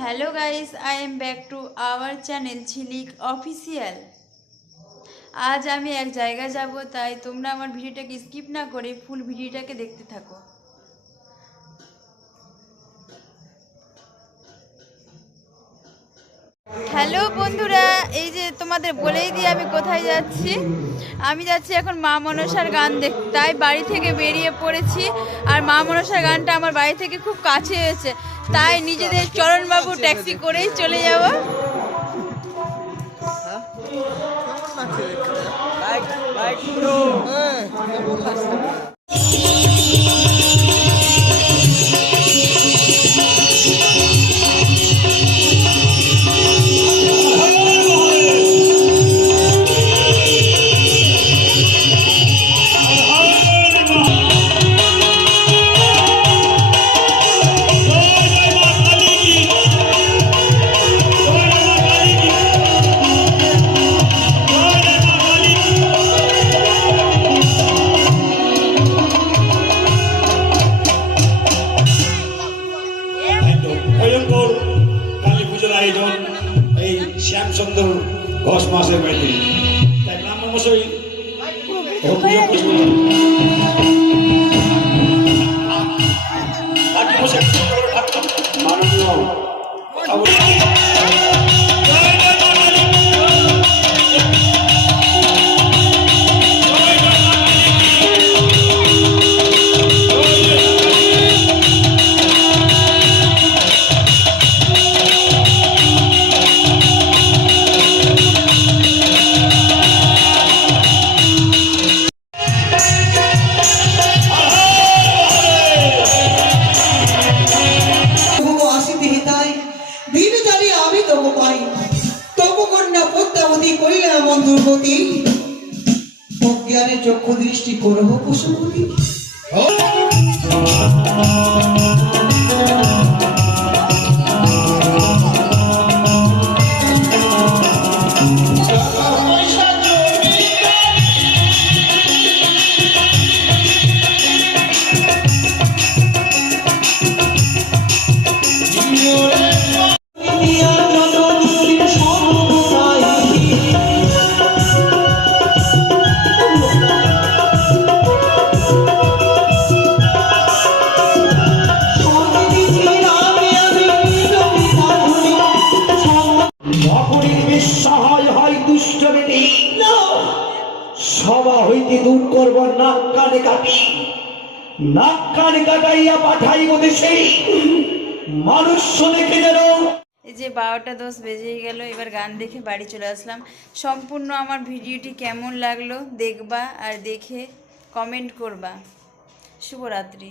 Hello guys, I am back to our channel Jhilik official. आज আমি এক জায়গায় যাব, তাই তোমরা আমার ভিডিওটাকে স্কিপ না করে ফুল ভিডিওটাকে দেখতে থাকো। হ্যালো বন্ধুরা, এই যে তোমাদের বলেই দিই আমি কোথায় যাচ্ছি। আমি যাচ্ছি এখন মা মনসার গান দেখতে, তাই বাড়ি থেকে বেরিয়ে পড়েছি। আর মা মনসার গানটা আমার বাড়ি থেকে খুব কাছে হয়েছে, তাই নিজেদের চরণবাবু ট্যাক্সি করেই চলে যাব। ভয়ঙ্কর কালী পুজোর আয়োজন এই শ্যামচন্দ্র ঘোষ মাসের বাড়িতে, তাই ব্রাহ্মণমশাই মাননীয় দুর্গতি অজ্ঞানে চক্ষু দৃষ্টি করব পশুপতি। সভা হইতে দূর করব নাক কানে কাটি, নাক কানে কাটাইয়া পাঠাইব দেশে মানুষ দেখে যেন। এই যে 12টা 10 বেজেই গেল, এবার গান দেখে বাড়ি চলে আসলাম। সম্পূর্ণ আমার ভিডিওটি কেমন লাগলো দেখবা, আর দেখে কমেন্ট করবা। শুভরাত্রি।